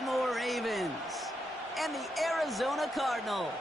Baltimore Ravens and the Arizona Cardinals.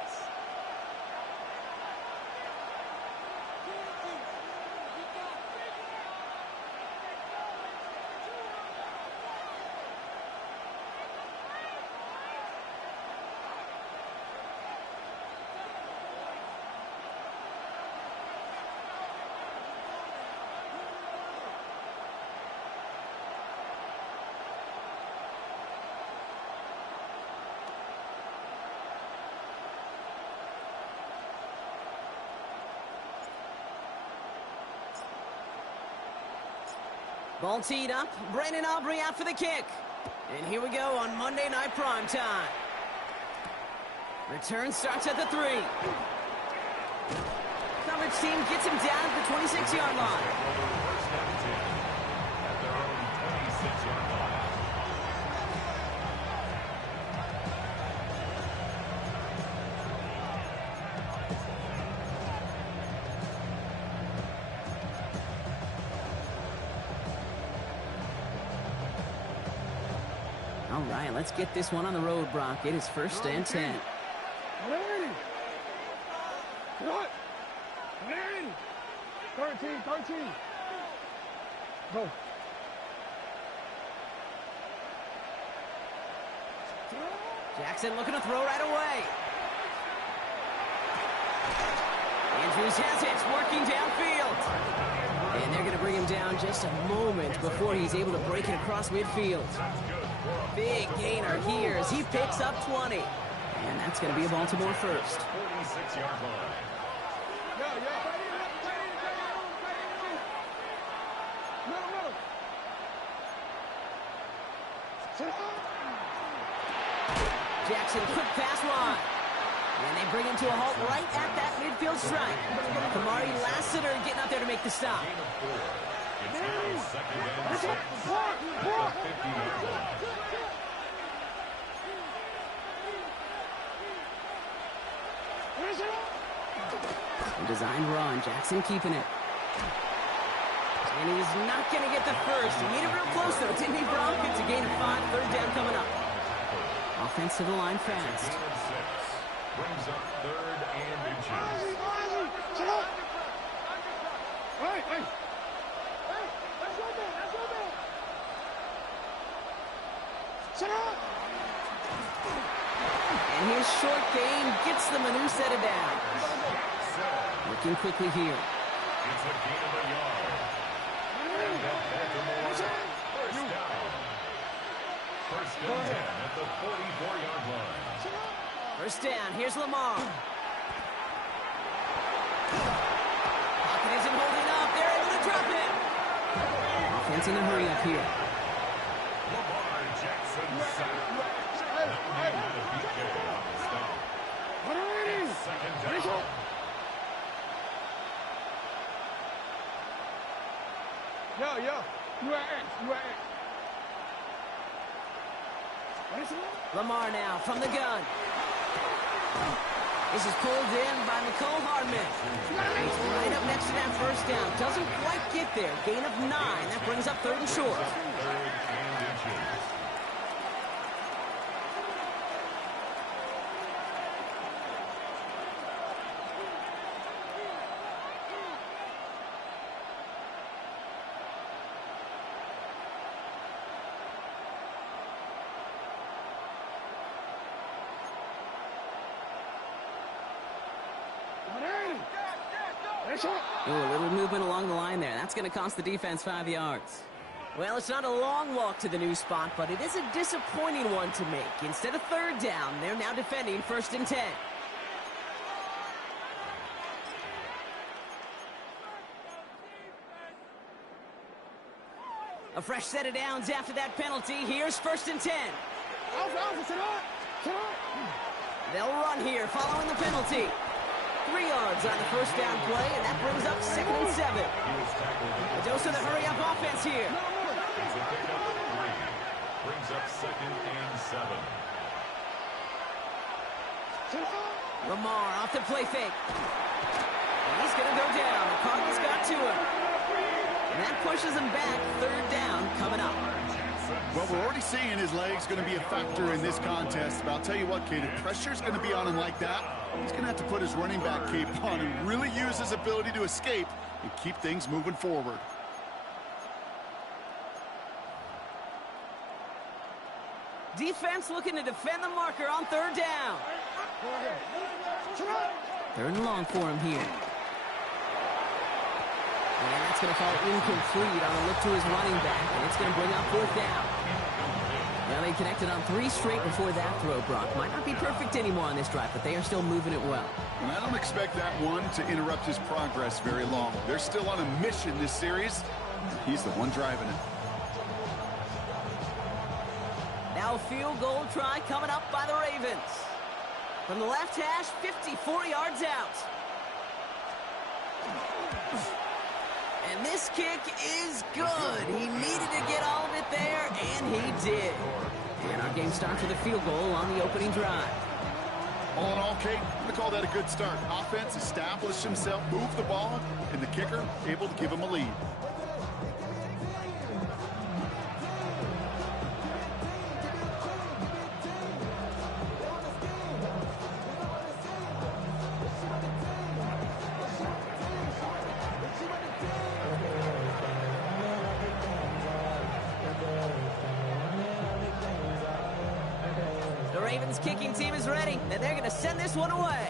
Ball teed up. Brandon Aubrey out for the kick. And here we go on Monday Night Primetime. Return starts at the 3. Coverage team gets him down at the 26-yard line. At their own 26-yard line. All right, let's get this one on the road, Brock. It is 1st and 10. What? 13. Go. Jackson looking to throw right away. Andrews has it, working downfield. And they're going to bring him down just a moment before he's able to break it across midfield. Big gainer here as he picks up 20. And that's going to be a Baltimore first. 46-yard line. Jackson, quick pass wide. And they bring him to a halt right at that midfield stripe. Kamari Lassiter getting out there to make the stop. It's now 2nd and 6 at the 50-yard line. A designed run, Jackson keeping it. And he's not going to get the first. He made it real close, though, didn't he, Brock? It's a gain of 5, 3rd down coming up. Offense to the line fast. 2nd and 6. Brings up 3rd and inches. And his short game gets them a new set of downs. Looking quickly here. It's a gain of a yard. And the Baltimore first down. 1st and 10 at the 44-yard line. First down, here's Lamar. Pocket isn't holding up. They're able to drop it. Offense in a hurry up here. Lamar Jackson sacked. No need for the PK on the stop. It's 2nd down. You are X. Lamar now from the gun. This is pulled in by Mecole Hardman. He's right up next to that first down. Doesn't quite get there. Gain of 9. That brings up 3rd and short. 3rd and inches. Ooh, a little movement along the line there. That's going to cost the defense 5 yards. Well, it's not a long walk to the new spot, but it is a disappointing one to make. Instead of 3rd down, they're now defending 1st and 10. A fresh set of downs after that penalty. Here's 1st and 10. They'll run here following the penalty. 3 yards on the first down play, and that brings up 2nd and 7. A dose of the hurry-up offense here. It's a pickup of 3. Brings up 2nd and 7. Lamar off the play fake. And he's going to go down. The Cardinals got to him. And that pushes him back. 3rd down coming up. Well, we're already seeing his legs going to be a factor in this contest. But I'll tell you what, Kate, if pressure's going to be on him like that, he's going to have to put his running back cape on and really use his ability to escape and keep things moving forward. Defense looking to defend the marker on third down. Third and long for him here. And that's going to fall incomplete on a look to his running back, and it's going to bring up fourth down. Now they connected on 3 straight before that throw, Brock. Might not be perfect anymore on this drive, but they are still moving it well. And I don't expect that one to interrupt his progress very long. They're still on a mission this series. He's the one driving it. Now a field goal try coming up by the Ravens. From the left hash, 54 yards out. And this kick is good. He needed to get all of it there, and he did. And our game starts with a field goal on the opening drive. All in all, Kate, I'm going to call that a good start. Offense established himself, moved the ball, and the kicker able to give him a lead. Ravens kicking team is ready, and they're going to send this one away.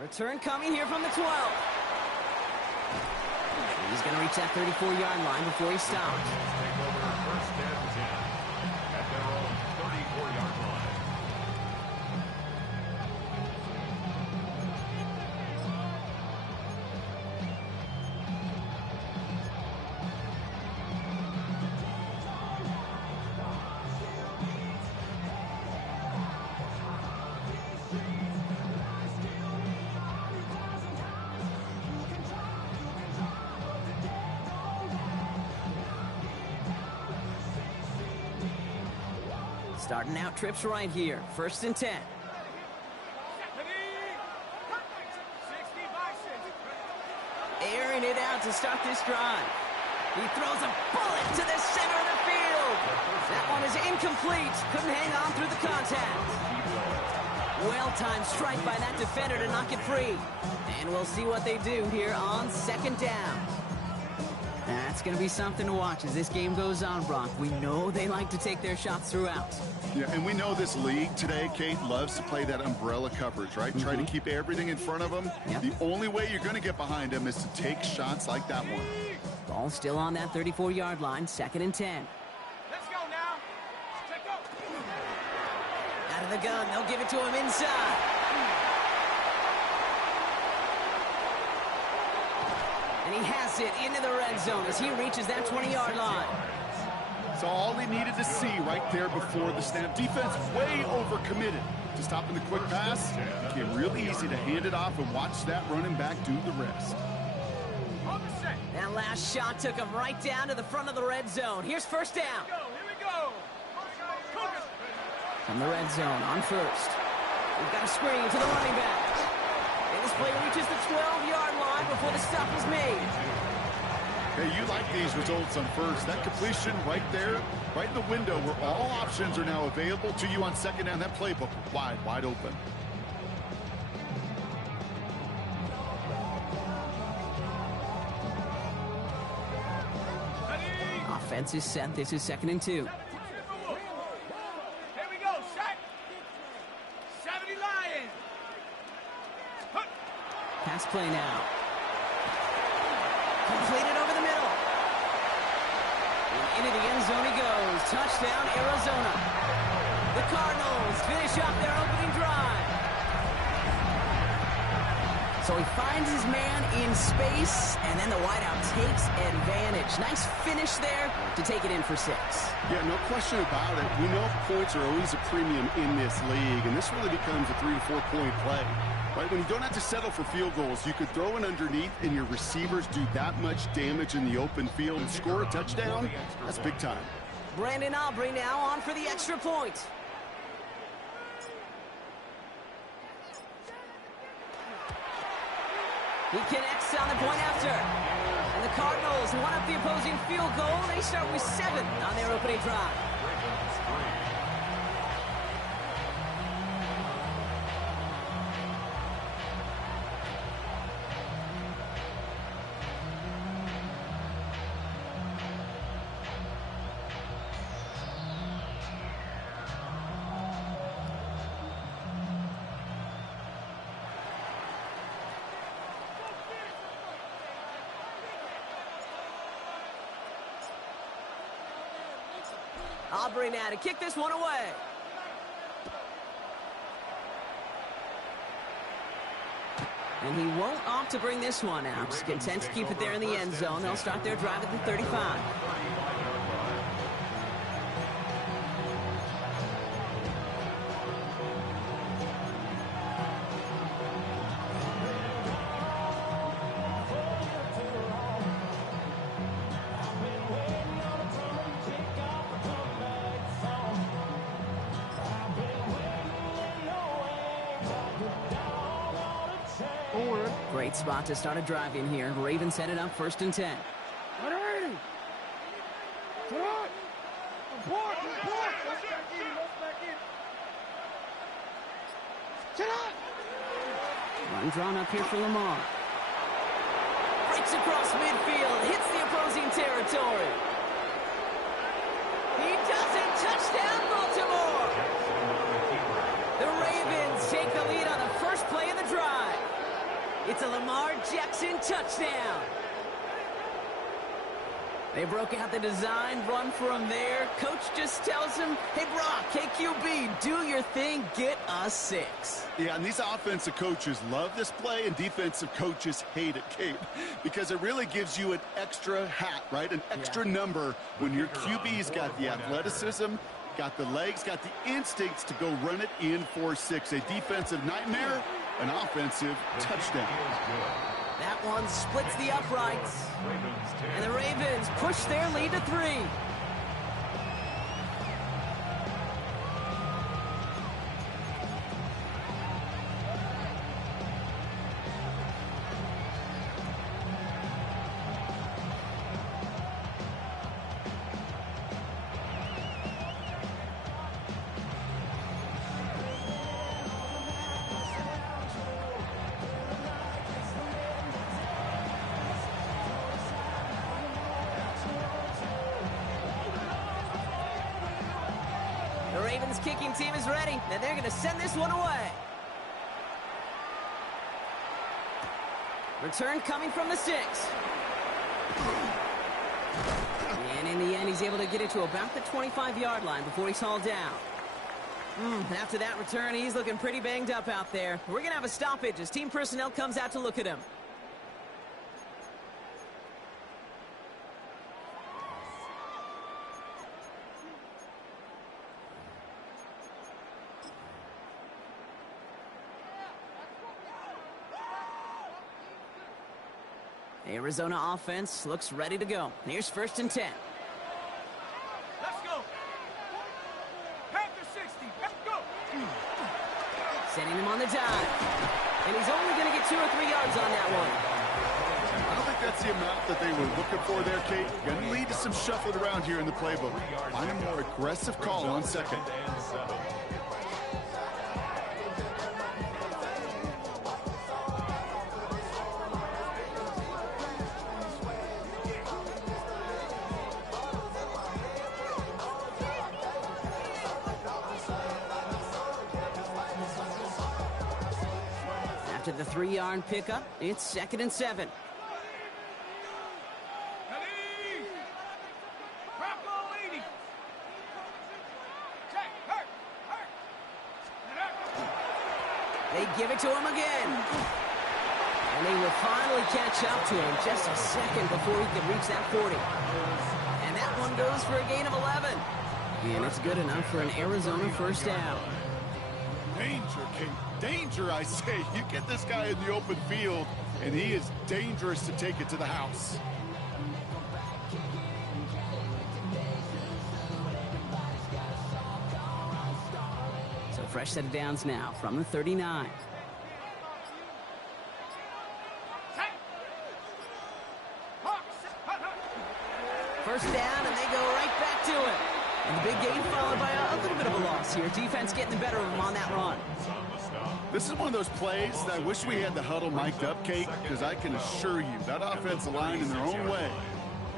Return coming here from the 12. He's going to reach that 34-yard line before he stops. Take over first and 10 at their own 34-yard line. Starting out trips right here. First and 10. Airing it out to start this drive. He throws a bullet to the center of the field. That one is incomplete. Couldn't hang on through the contact. Well-timed strike by that defender to knock it free. And we'll see what they do here on second down. That's going to be something to watch as this game goes on, Brock. We know they like to take their shots throughout. Yeah, and we know this league today, Kate, loves to play that umbrella coverage, right? Try to keep everything in front of them. Yep. The only way you're going to get behind them is to take shots like that one. Ball still on that 34-yard line, second and 10. Let's go now. Check up. Out of the gun, they'll give it to him inside. And he has it into the red zone as he reaches that 20-yard line. So all they needed to see right there before the snap. Defense way overcommitted to stopping the quick pass. It became really easy to hand it off and watch that running back do the rest. That last shot took him right down to the front of the red zone. Here's first down. Here we go. From the red zone on first. We've got a screen to the running back. And this play reaches the 12-yard line before the stop is made. Hey, you like these results on first. That completion right there, right in the window where all options are now available to you on second down. That playbook wide open. Offense is set. This is second and 2. Here we go. Set. 70 Lions. Pass play now. Completed over the middle. And into the end zone he goes. Touchdown, Arizona. The Cardinals finish up their opening drive. So he finds his man in space, and then the wideout takes advantage. Nice finish there to take it in for 6. Yeah, no question about it. We know points are always a premium in this league, and this really becomes a 3 to 4 point play. Right, when you don't have to settle for field goals, you could throw it underneath and your receivers do that much damage in the open field and score a touchdown. That's big time. Brandon Aubrey now on for the extra point. He connects on the point after. And the Cardinals one up the opposing field goal. They start with 7 on their opening drive. Ravens 3. Aubrey now to kick this one away. And he won't opt to bring this one out. He's content to keep it there in the end zone. They'll start their drive at the 35. Great spot to start a drive in here. Ravens headed up 1st and 10. Run drawn up here for Lamar. Breaks across midfield, hits the opposing territory. He does it. Touchdown, Baltimore. The Ravens take the lead on the first play of the drive. It's a Lamar Jackson touchdown. They broke out the design run for him there. Coach just tells him, hey, Brock, KQB, do your thing, get us 6. Yeah, and these offensive coaches love this play, and defensive coaches hate it, Kate, because it really gives you an extra hat, right? An extra number when your QB's got the athleticism, got the legs, got the instincts to go run it in for 6. A defensive nightmare, an offensive touchdown. That one splits the uprights. And the Ravens push their lead to 3. The Ravens kicking team is ready, and they're going to send this one away. Return coming from the 6. And in the end, he's able to get it to about the 25-yard line before he's hauled down. After that return, he's looking pretty banged up out there. We're going to have a stoppage as team personnel comes out to look at him. Arizona offense looks ready to go. Here's 1st and 10. Let's go. Half the 60. Let's go. Sending him on the dive. And he's only going to get 2 or 3 yards on that one. I don't think that's the amount that they were looking for there, Kate. Going to lead to some shuffling around here in the playbook. Find a more aggressive call on 2nd. After the 3-yard pickup, it's 2nd and 7. They give it to him again. And they will finally catch up to him just a second before he can reach that 40. And that one goes for a gain of 11. And it's good enough for an Arizona 1st down. Danger, Kate. Danger, I say. You get this guy in the open field, and he is dangerous to take it to the house. So fresh set of downs now from the 39. Hawks. First down, and they go right back to it. And the big gain followed by a little bit of a loss here. Defense getting the better of them on that run. This is one of those plays that I wish we had the huddle mic'd up, Kate, because I can assure you that offensive line in their own way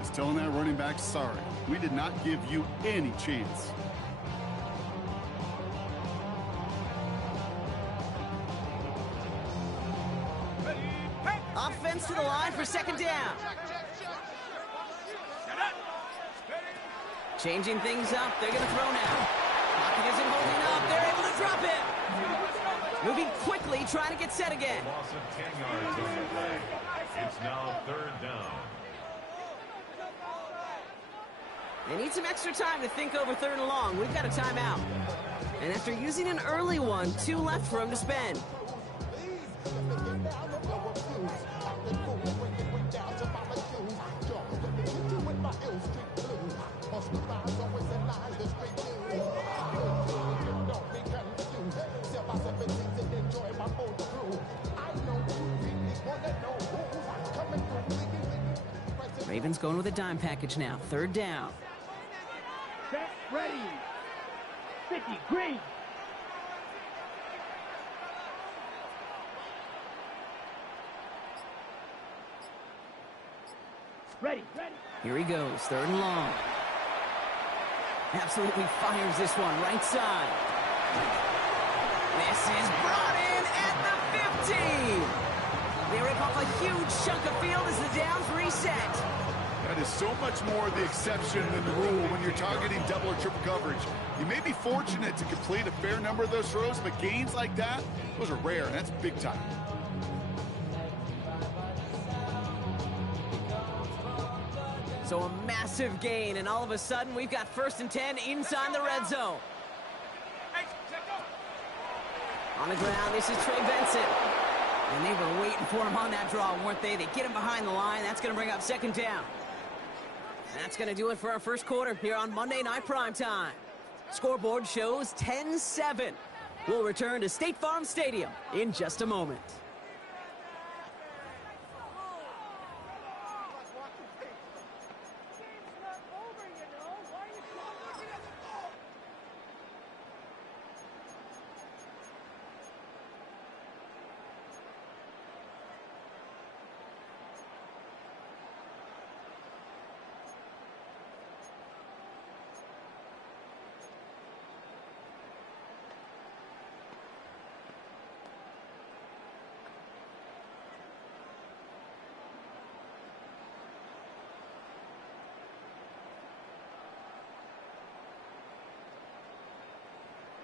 is telling that running back, sorry, we did not give you any chance. Offense to the line for second down. Changing things up. They're going to throw now. Pocket isn't holding up. They're able to drop it. Moving quickly, trying to get set again. Loss of 10 yards on the play. It's now third down. They need some extra time to think over third and long. We've got a timeout. And after using an early one, 2 left for him to spend. Ravens going with a dime package now. Third down. Set, ready. 50, green. Ready. Here he goes, third and long. Absolutely fires this one, right side. This is brought in at the 50. They rip off a huge chunk of field as the downs reset. That is so much more the exception than the rule when you're targeting double or triple coverage. You may be fortunate to complete a fair number of those throws, but gains like that, those are rare, and that's big time. So a massive gain, and all of a sudden, we've got 1st and 10 inside the red zone. On the ground, this is Trey Benson. And they were waiting for him on that draw, weren't they? They get him behind the line. That's going to bring up second down. And that's going to do it for our first quarter here on Monday Night Primetime. Scoreboard shows 10-7. We'll return to State Farm Stadium in just a moment.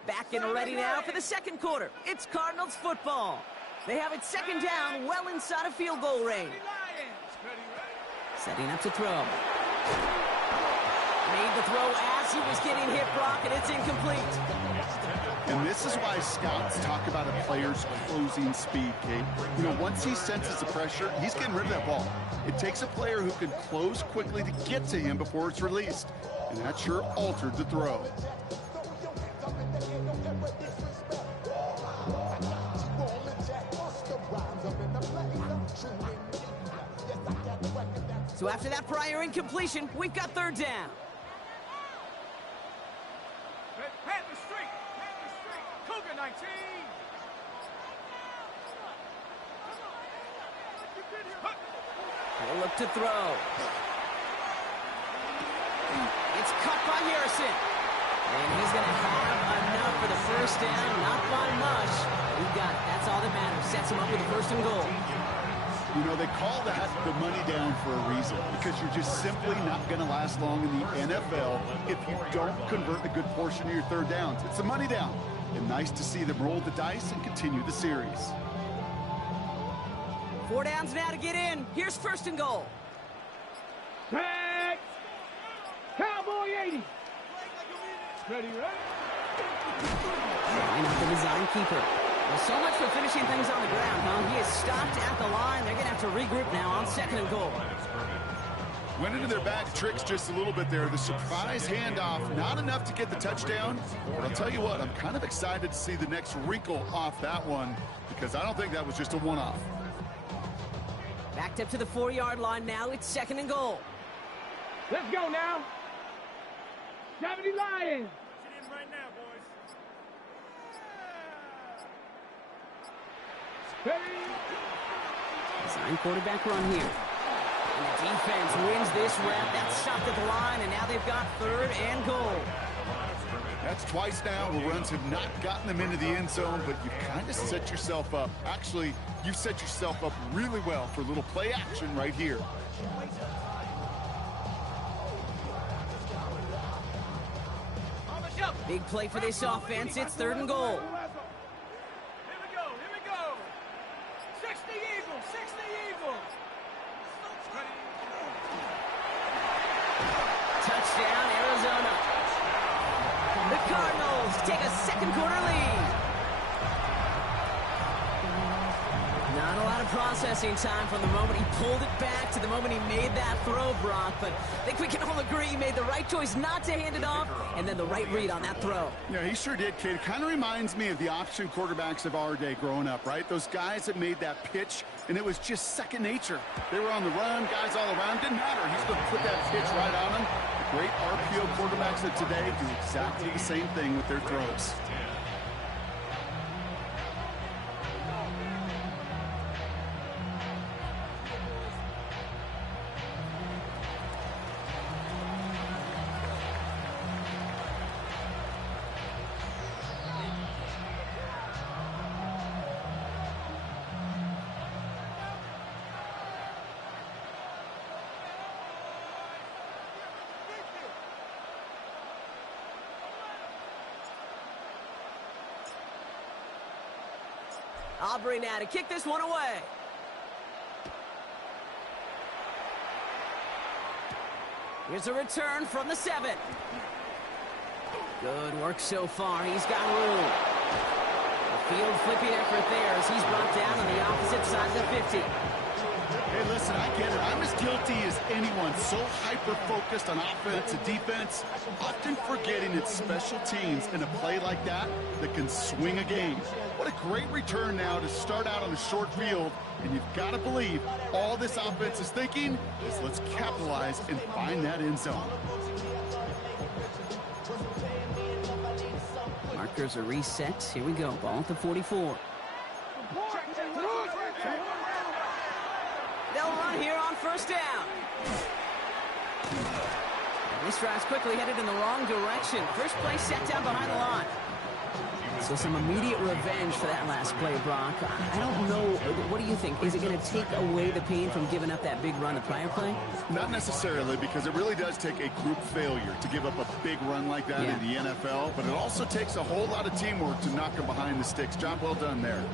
Back and ready now for the second quarter. It's Cardinals football. They have it second down, well inside of field goal range. Setting up to throw. Made the throw as he was getting hit, Brock, and it's incomplete. And this is why scouts talk about a player's closing speed, Kate. You know, once he senses the pressure, he's getting rid of that ball. It takes a player who can close quickly to get to him before it's released. And that sure altered the throw. So after that prior incompletion, we've got third down. Panther Street. Cougar 19. He'll look to throw. It's caught by Harrison. And he's going to have enough for the first down, not by much. He got it. That's all that matters. Sets him up with a 1st and goal. You know, they call that the money down for a reason, because you're just simply not going to last long in the NFL if you don't convert a good portion of your third downs. It's the money down. And nice to see them roll the dice and continue the series. 4 downs now to get in. Here's 1st and goal. Tag. Cowboy 80. Ready. Line up the design keeper. Well, so much for finishing things on the ground, huh? He is stopped at the line. They're going to have to regroup now on 2nd and goal. Went into their bag of tricks just a little bit there. The surprise handoff, not enough to get the touchdown. But I'll tell you what, I'm kind of excited to see the next wrinkle off that one, because I don't think that was just a one-off. Backed up to the 4-yard line now. It's 2nd and goal. Let's go now. 70 Lions. Get in right now, boys. Design quarterback run here. And the defense wins this rep. That's stopped at the line, and now they've got 3rd and goal. That's twice now where runs have not gotten them into the end zone, but you've kind of set yourself up. Actually, you've set yourself up really well for a little play action right here. Big play for this offense. It's 3rd and goal. Here we go. Here we go. 60 Eagles. 60 Eagles. Touchdown, Arizona. The Cardinals take a 2nd quarter lead. Not a lot of processing time from the moment he pulled it back to the moment he made that throw, Brock. But I think we can all agree he made the right choice not to hand it off, and then the right read on that throw. Yeah, he sure did, kid. It kind of reminds me of the option quarterbacks of our day growing up, right? Those guys that made that pitch, and it was just second nature. They were on the run, guys all around. Didn't matter. He's going to put that pitch right on them. The great RPO quarterbacks of today do exactly the same thing with their throws. Aubrey now to kick this one away. Here's a return from the 7. Good work so far. He's got room. The field flipping effort there as he's brought down on the opposite side of the 50. Hey, listen, I get it. I'm as guilty as anyone. So hyper-focused on offense and defense, often forgetting it's special teams in a play like that that can swing a game. What a great return now to start out on a short field, and you've got to believe all this offense is thinking is let's capitalize and find that end zone. Markers are reset. Here we go. Ball at the 44. They'll run here on 1st down. And this drive's quickly headed in the wrong direction. First play set down behind the line. So some immediate revenge for that last play, Brock. I don't know. What do you think? Is it going to take away the pain from giving up that big run the prior play? Not necessarily, because it really does take a group failure to give up a big run like that in the NFL, but it also takes a whole lot of teamwork to knock them behind the sticks. Job well done there.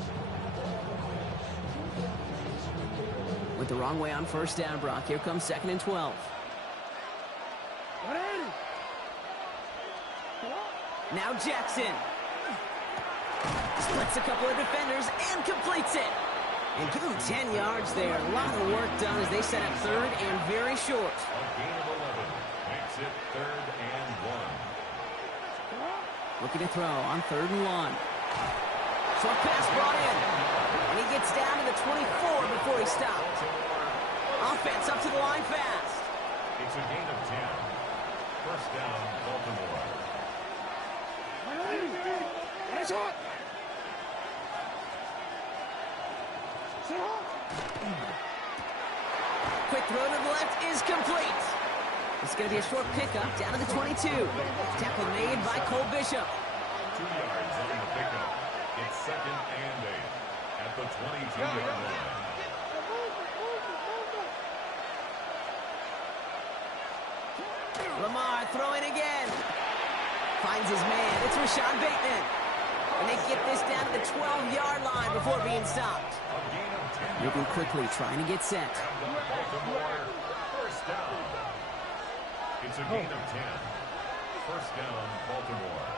With the wrong way on 1st down, Brock. Here comes 2nd and 12. Now Jackson. Splits a couple of defenders and completes it. And give him 10 yards there. A lot of work done as they set up 3rd and very short. A gain of 11 makes it 3rd and 1. Looking to throw on 3rd and 1. Short pass brought in. And he gets down to the 24 before he stopped. Offense up to the line fast. It's a gain of 10. 1st down, Baltimore. Quick throw to the left is complete. It's going to be a short pickup down to the 22. Tackle made by Cole Bishop. 2 yards on the pickup. It's 2nd and 8 at the 22-yard line. Lamar throwing again. Finds his man. It's Rashad Bateman. And they get this down to the 12-yard line before being stopped. Moving quickly, trying to get set. Baltimore, 1st down. It's a gain of 10. 1st down, Baltimore.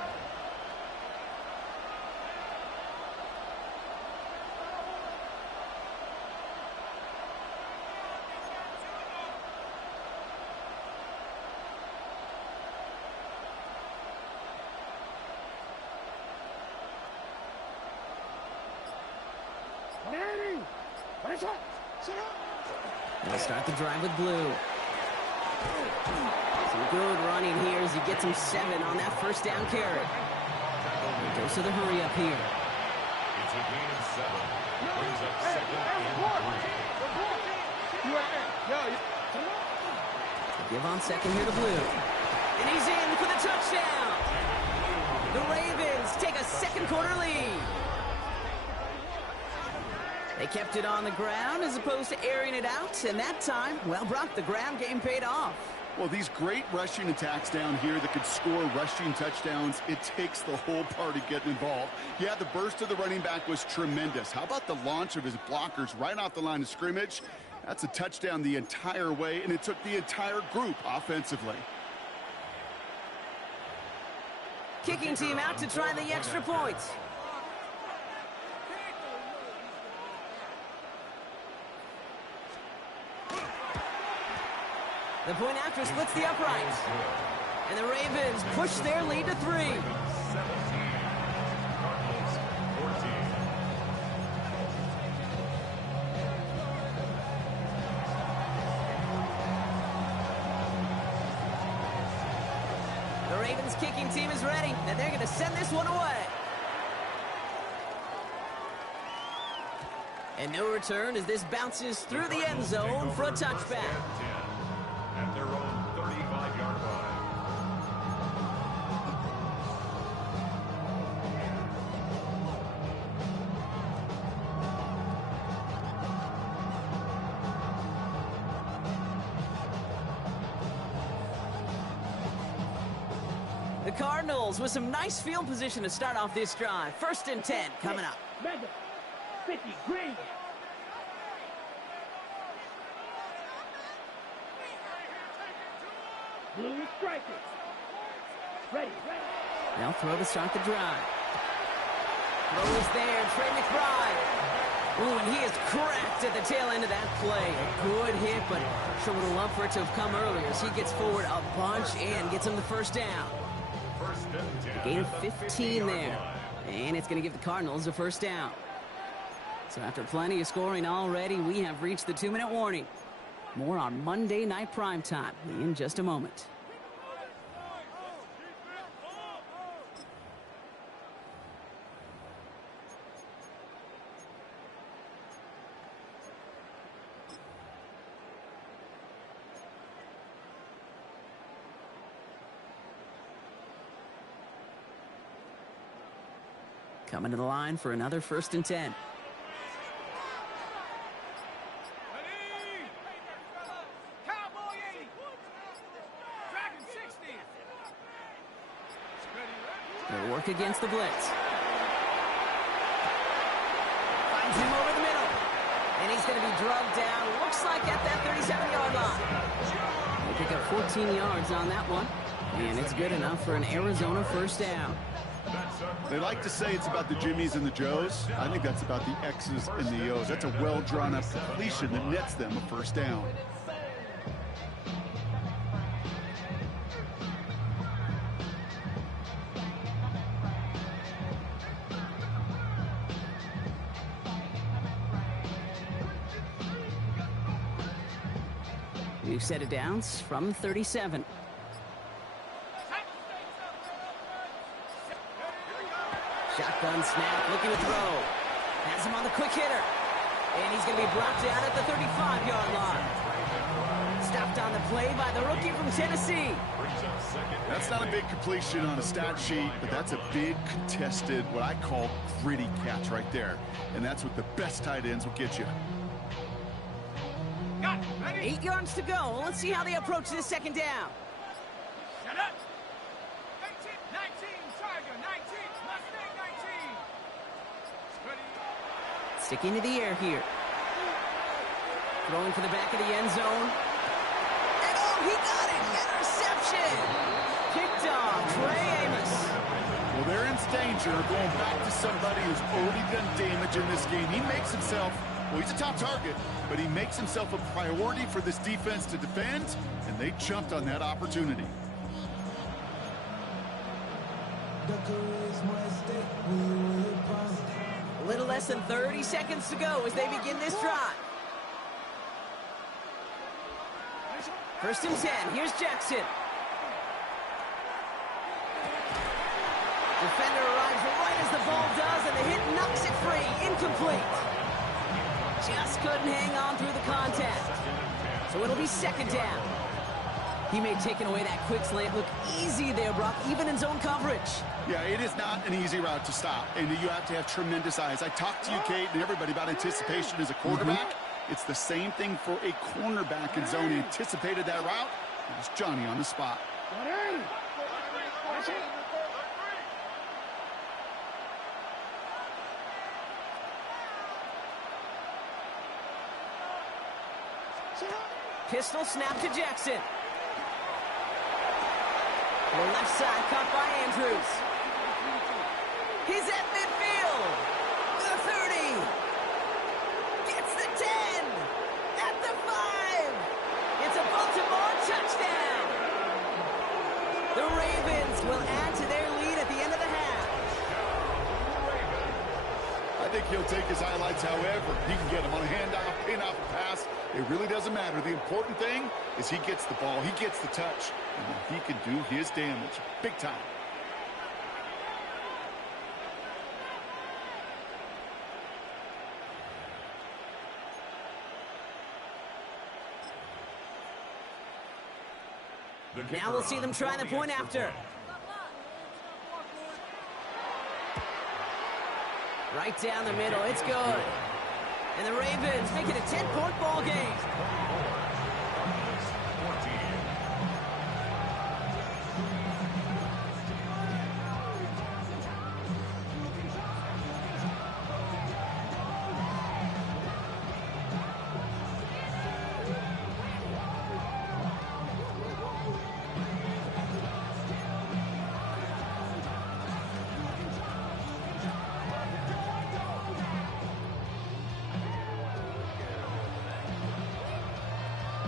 They'll start the drive with blue. Some good running here as he gets him 7 on that first down carry. He goes to the hurry up here. It's a gain of 7. Brings up 2nd and 3. Give on second here to Blue. And he's in for the touchdown. The Ravens take a second quarter lead. They kept it on the ground as opposed to airing it out. And that time, well, Brock, the ground game paid off. Well, these great rushing attacks down here that could score rushing touchdowns, it takes the whole party getting involved. Yeah, the burst of the running back was tremendous. How about the launch of his blockers right off the line of scrimmage? That's a touchdown the entire way, and it took the entire group offensively. Kicking team out to try the extra points. The point after splits the uprights. And the Ravens push their lead to 3. 17. Cardinals 14. The Ravens kicking team is ready, and they're going to send this one away. And no return as this bounces through the end zone for a touchback. At their own 35-yard line. The Cardinals with some nice field position to start off this drive. 1st and 10 coming up. Mega. 50, green. Blue is striking. Ready. They'll throw to start the drive. Throw is there, Trey McBride. Ooh, and he is cracked at the tail end of that play. A good hit, but sure would have loved for it to have come earlier as he gets forward a bunch and gets him the first down. Gain of 15 there. And it's going to give the Cardinals a first down. So after plenty of scoring already, we have reached the 2-minute warning. More on Monday Night Primetime in just a moment. Coming to the line for another 1st and 10. They'll work against the blitz. Finds him over the middle. And he's going to be drugged down. Looks like at that 37-yard line. They pick up 14 yards on that one. And it's good enough for an Arizona first down. They like to say it's about the Jimmies and the Joes. I think that's about the X's and the O's. That's a well-drawn-up completion that nets them a first down. New set of downs from 37. Shotgun snap, looking to throw. Has him on the quick hitter. And he's going to be brought down at the 35-yard line. Stopped on the play by the rookie from Tennessee. That's not a big completion on a stat sheet, but that's a big contested, what I call gritty catch right there. And that's what the best tight ends will get you. 8 yards to go. Let's see how they approach this second down. Shut up. 19, Tiger, 19, Mustang 19. Sticking to the air here. Throwing for the back of the end zone. And oh, he got it! Interception! Picked off Trey Amos. Well, they're in danger of going back to somebody who's already done damage in this game. He makes himself, well, he's a top target, but he makes himself a priority for this defense to defend, and they jumped on that opportunity. A little less than 30 seconds to go as they begin this drive. First and 10. Here's Jackson. Defender arrives right as the ball does, and the hit knocks it free. Incomplete. Just couldn't hang on through the contact. So it'll be second down. He made taking away that quick slant look easy there, Brock, even in zone coverage. Yeah, it is not an easy route to stop, and you have to have tremendous eyes. I talked to you, Kate, and everybody about anticipation as a quarterback. It's the same thing for a cornerback in zone. He anticipated that route. It was Johnny on the spot. Pistol snap to Jackson. The left side caught by Andrews. He's at midfield. The 30. Gets the 10. At the 5. It's a Baltimore touchdown. The Ravens will add to their lead at the end of the half. I think he'll take his highlights however he can get him on a handoff, pin-off, pass. It really doesn't matter. The important thing is he gets the ball, he gets the touch, and then he can do his damage big time. Now we'll see them try the point after. Right down the middle, it's good. And the Ravens make it a 10-point ball game.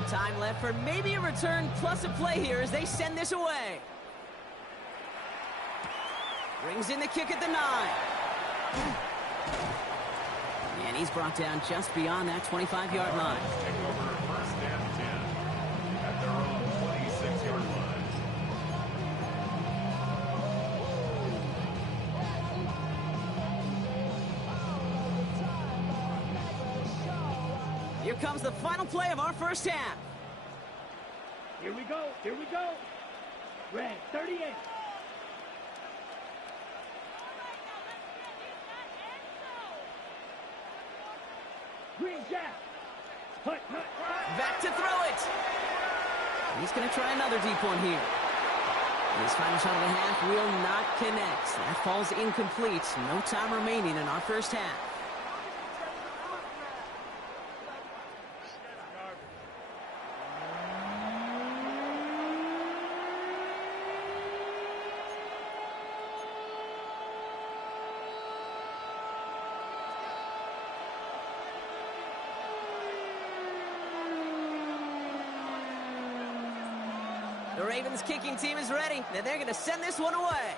Time left for maybe a return plus a play here as they send this away. Brings in the kick at the 9. And he's brought down just beyond that 25-yard line. Take over first and 10 at their own 26-yard line. Here comes the final play of our first half. Here we go. Here we go. Red 38. Green Jack. Hut. Back to throw it. He's going to try another deep one here. His final shot of the half will not connect. That falls incomplete. No time remaining in our first half. The Ravens kicking team is ready, and they're going to send this one away.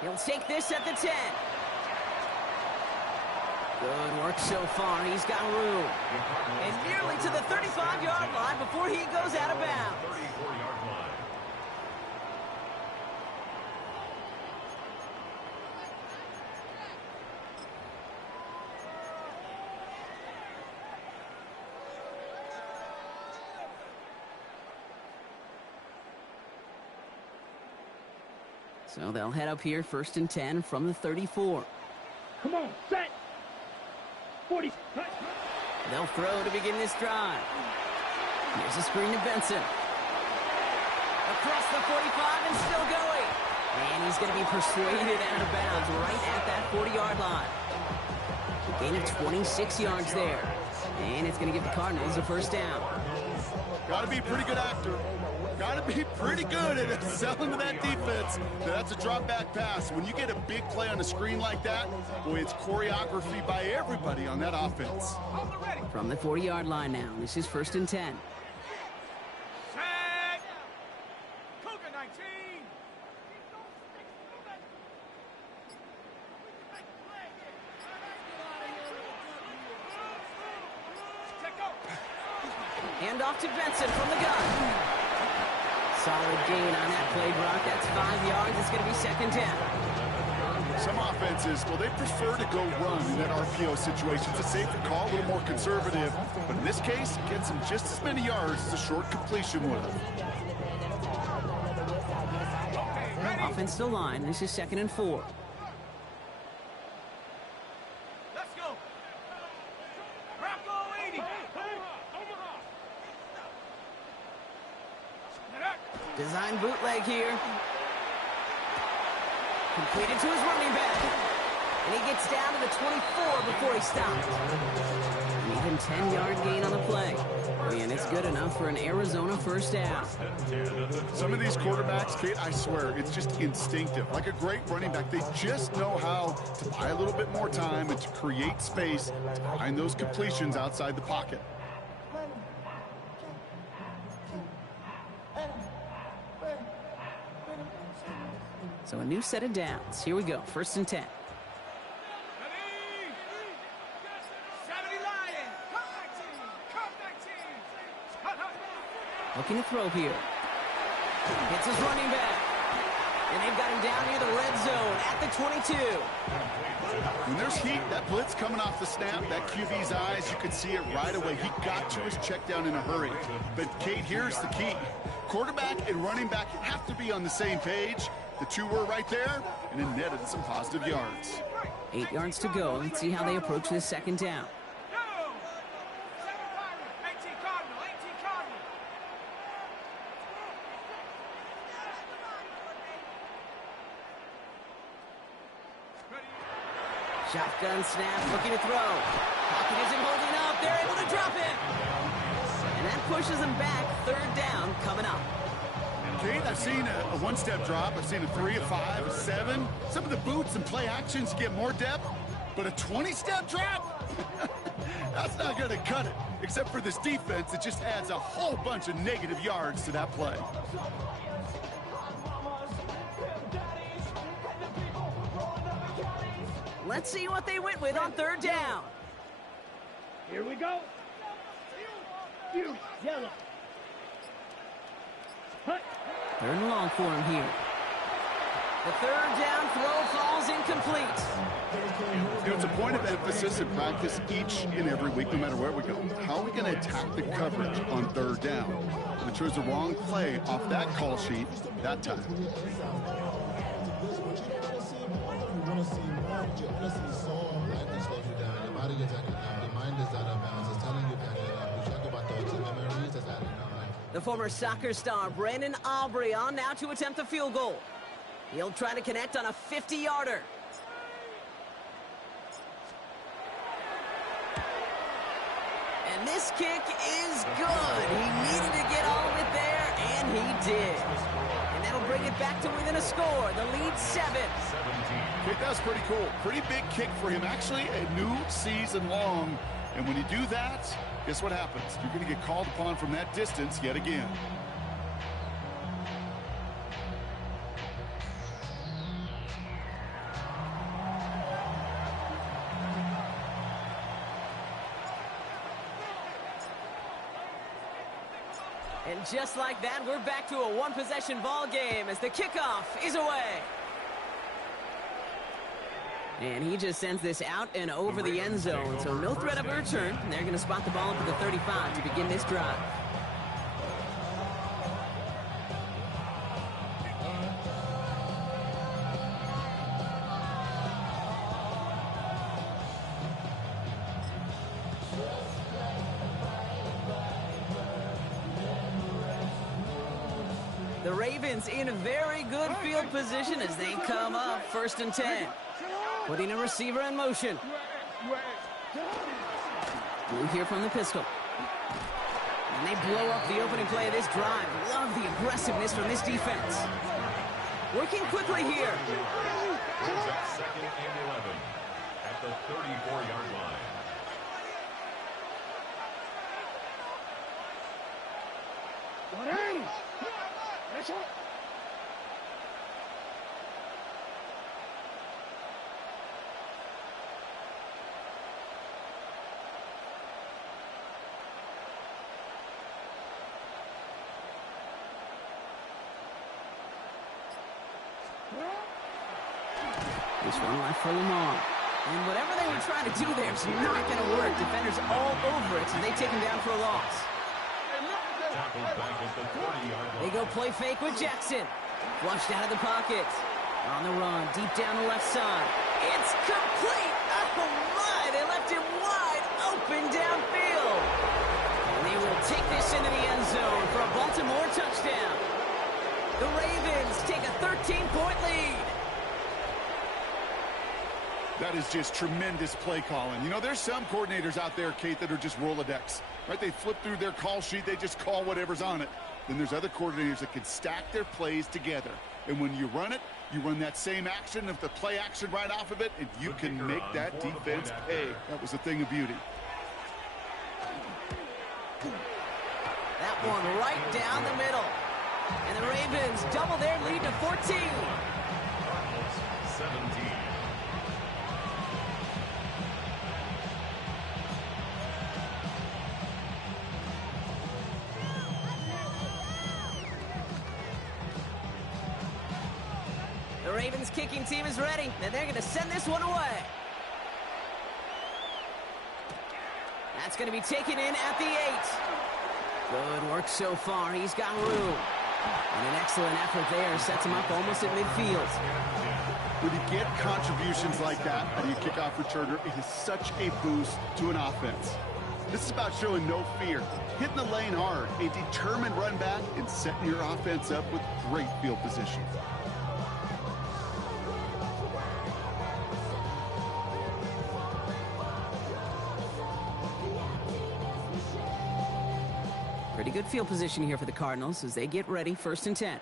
He'll take this at the 10. Good work so far. He's got room. And nearly to the 35-yard line before he goes out of bounds. 34-yard line. So they'll head up here, first and 10 from the 34. Come on, set. 40. Cut. They'll throw to begin this drive. Here's a screen to Benson. Across the 45 and still going. And he's going to be persuaded out of bounds right at that 40-yard line. A gain of 26 yards there. And it's going to give the Cardinals a first down. Got to be a pretty good actor. Got to be pretty good at selling to that defense. That's a drop-back pass. When you get a big play on a screen like that, boy, it's choreography by everybody on that offense. From the 40-yard line now, this is first and 10. Set. Cougar 19. Check out. Hand off to Benson from the gun. Solid gain on that play, Brock. That's 5 yards. It's going to be second down. Some offenses, well, they prefer to go run in that RPO situation. It's a safer call, a little more conservative. But in this case, it gets them just as many yards as a short completion would have. Offense to line. This is 2nd and 4. Let's go. Rocco 80. Design bootleg here. Completed to his running back. And he gets down to the 24 before he stopped. An even 10-yard gain on the play. And it's good enough for an Arizona first down. Some of these quarterbacks, Kate, I swear, it's just instinctive. Like a great running back, they just know how to buy a little bit more time and to create space to find those completions outside the pocket. So a new set of downs. Here we go. 1st and 10. 70 Lion. Come back team. Come back team. Looking to throw here. Hits his running back. And they've got him down near the red zone at the 22. When there's heat, that blitz coming off the snap, that QB's eyes, you could see it right away. He got to his check down in a hurry. But, Kate, here's the key. Quarterback and running back have to be on the same page. The two were right there, and it netted some positive yards. 8 yards to go. Let's see how they approach this 2nd down. Go. 7 Pirates. 18 Cardinal. 18 Cardinal. Shotgun snap, looking to throw. Pocket isn't holding up. They're able to drop it. And that pushes them back. 3rd down coming up. Kate, I've seen a one-step drop. I've seen a 3, a 5, a 7. Some of the boots and play actions get more depth, but a 20-step drop? That's not going to cut it. Except for this defense, it just adds a whole bunch of negative yards to that play. Let's see what they went with on 3rd down. Here we go. Yellow. 3rd and long for him here. The 3rd down throw falls incomplete. You know, it's a point of emphasis in practice each and every week, no matter where we go. How are we going to attack the coverage on 3rd down? We chose the wrong play off that call sheet that time. The former soccer star Brandon Aubrey on now to attempt the field goal. He'll try to connect on a 50-yarder. And this kick is good. He needed to get all of it there, and he did. And that'll bring it back to within a score. The lead 7. Kick, that's pretty cool. Pretty big kick for him. Actually, a new season long. And when you do that, guess what happens? You're going to get called upon from that distance yet again. And just like that, we're back to a one-possession ball game as the kickoff is away. And he just sends this out and over the end zone, so no threat of a return. They're going to spot the ball up at the 35 to begin this drive. The Ravens in a very good field position as they come up 1st and 10. Putting a receiver in motion. We'll hear from the pistol. And they blow up the opening play of this drive. Love the aggressiveness from this defense. Working quickly here. Here's that 2nd and 11 at the 34-yard line. This one left for Lamar. And whatever they were trying to do there is not going to work. Defenders all over it, so they take him down for a loss. Tackled back at the 40-yard line. They go play fake with Jackson. Flushed out of the pocket. On the run, deep down the left side. It's complete! Oh my! They left him wide open downfield. And they will take this into the end zone for a Baltimore touchdown. The Ravens take a 13-point lead. That is just tremendous play calling. You know, there's some coordinators out there, Kate, that are just Rolodex, right? They flip through their call sheet. They just call whatever's on it. Then there's other coordinators that can stack their plays together. And when you run it, you run that same action of the play action right off of it, and you can make that defense pay. That was a thing of beauty. That one right down the middle. And the Ravens double their lead to 14. 17. The Ravens kicking team is ready, and they're going to send this one away. That's going to be taken in at the 8. Good work so far. He's got room. And an excellent effort there sets him up almost at midfield. When you get contributions like that out of your kickoff returner, it is such a boost to an offense. This is about showing no fear, hitting the lane hard, a determined run back, and setting your offense up with great field position. Pretty good field position here for the Cardinals as they get ready, 1st and 10.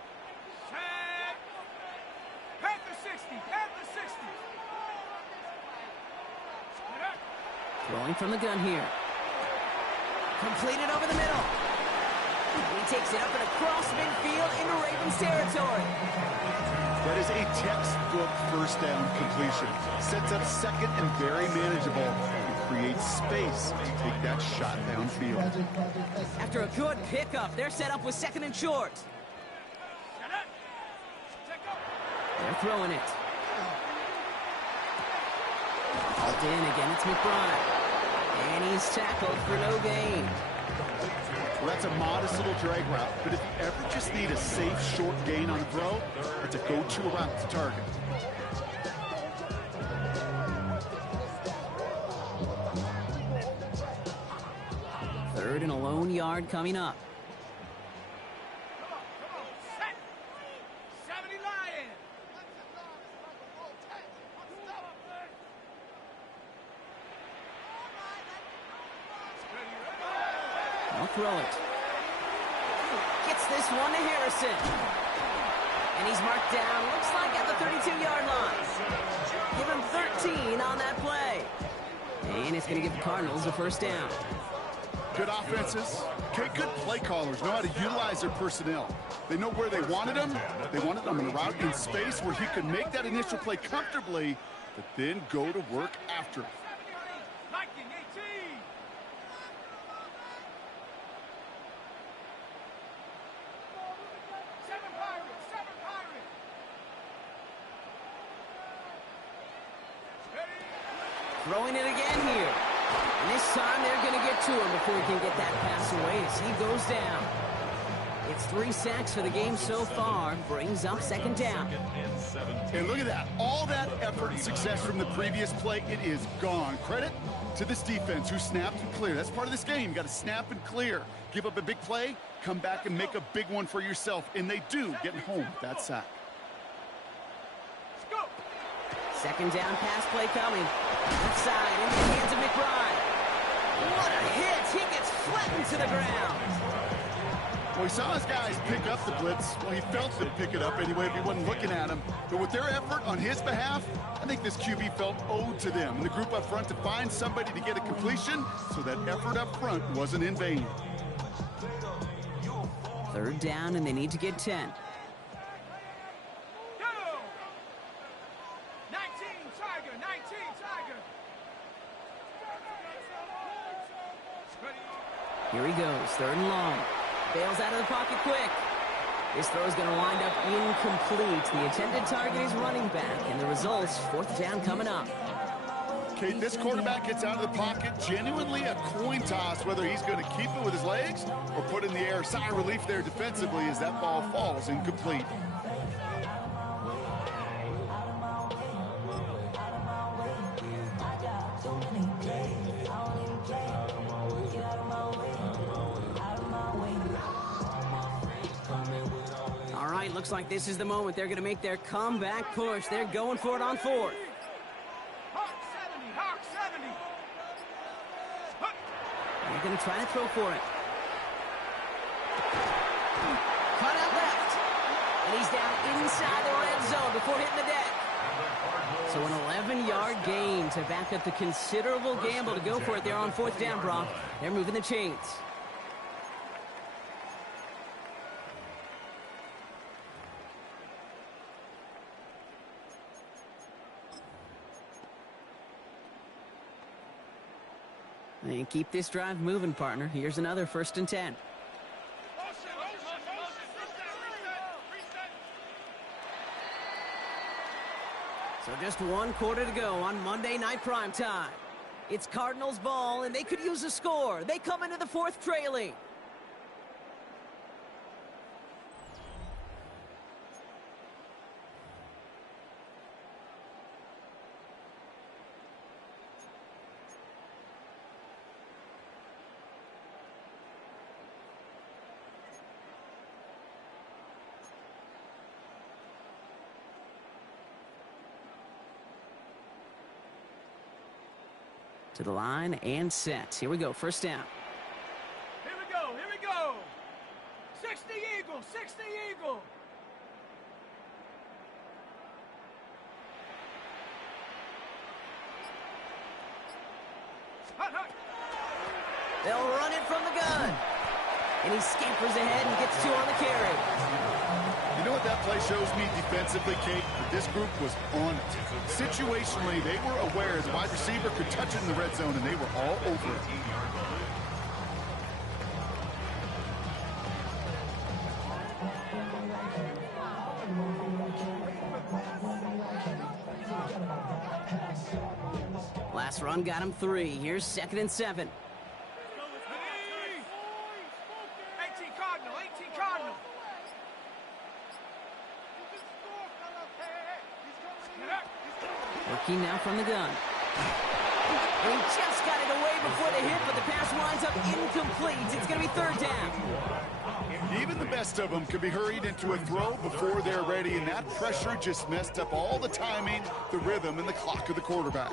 Panther 60, Panther 60. Throwing from the gun here. Completed over the middle. He takes it up and across midfield into Ravens territory. That is a textbook first down completion. Sets up second and very manageable. And creates space to take that shot downfield. After a good pickup, they're set up with 2nd and short. They're throwing it. Hauled in again, it's McBride. And he's tackled for no gain. Well, that's a modest little drag route, but if you ever just need a safe, short gain on the throw, it's a go-to route to target. Third and a lone yard coming up. Come on, set. 70 Lion. I'll throw it. Gets this one to Harrison. And he's marked down, looks like at the 32-yard line. Give him 13 on that play. And it's going to give the Cardinals a 1st down. Good offenses, okay, good play callers know how to utilize their personnel. They know where they wanted them. They wanted them in a route in space where he could make that initial play comfortably, but then go to work after it. Viking 18. Seven Pirates. Throwing it again here. And this time they're going to get to him before he can get that pass away as he goes down. It's 3 sacks for the game so far. Brings up 2nd down. And look at that. All that effort and success from the previous play, it is gone. Credit to this defense who snapped and cleared. That's part of this game. You got to snap and clear. Give up a big play, come back and make a big one for yourself. And they do, getting home with that sack. 2nd down pass play coming. Left side into the hands of McBride. What a hit! He gets flattened to the ground. Well, he saw his guys pick up the blitz. Well, he felt them pick it up anyway if he wasn't looking at him. But with their effort on his behalf, I think this QB felt owed to them and the group up front to find somebody to get a completion so that effort up front wasn't in vain. 3rd down, and they need to get 10. Here he goes, 3rd and long. Bails out of the pocket quick. This throw is going to wind up incomplete. The intended target is running back, and the results, 4th down coming up. Kate, this quarterback gets out of the pocket, genuinely a coin toss, whether he's going to keep it with his legs or put it in the air. Sigh of relief there defensively as that ball falls incomplete. All right, looks like this is the moment. They're going to make their comeback push. They're going for it on 4th. Hawk 70, Hawk 70. They're going to try to throw for it. Cut out left. And he's down inside the red zone before hitting the deck. So an 11-yard gain to back up the considerable gamble to go for it there on 4th down, Brock. They're moving the chains. And keep this drive moving, partner. Here's another 1st and 10. So just 1 quarter to go on Monday Night Primetime. It's Cardinals ball, and they could use a score. They come into the 4th trailing. To the line and set. Here we go, 1st down. Here we go, here we go. 60 Eagle, 60 Eagle. Hut, hut. They'll run it from the gun. And he scampers ahead and gets 2 on the carry. You know what that play shows me defensively, Kate? That this group was on it. Situationally, they were aware the wide receiver could touch it in the red zone, and they were all over it. Last run got him 3. Here's 2nd and 7. 18 Cardinal, 18 Cardinal. Working now from the gun. And he just got it away before the hit, but the pass winds up incomplete. It's going to be 3rd down. Even the best of them could be hurried into a throw before they're ready, and that pressure just messed up all the timing, the rhythm, and the clock of the quarterback.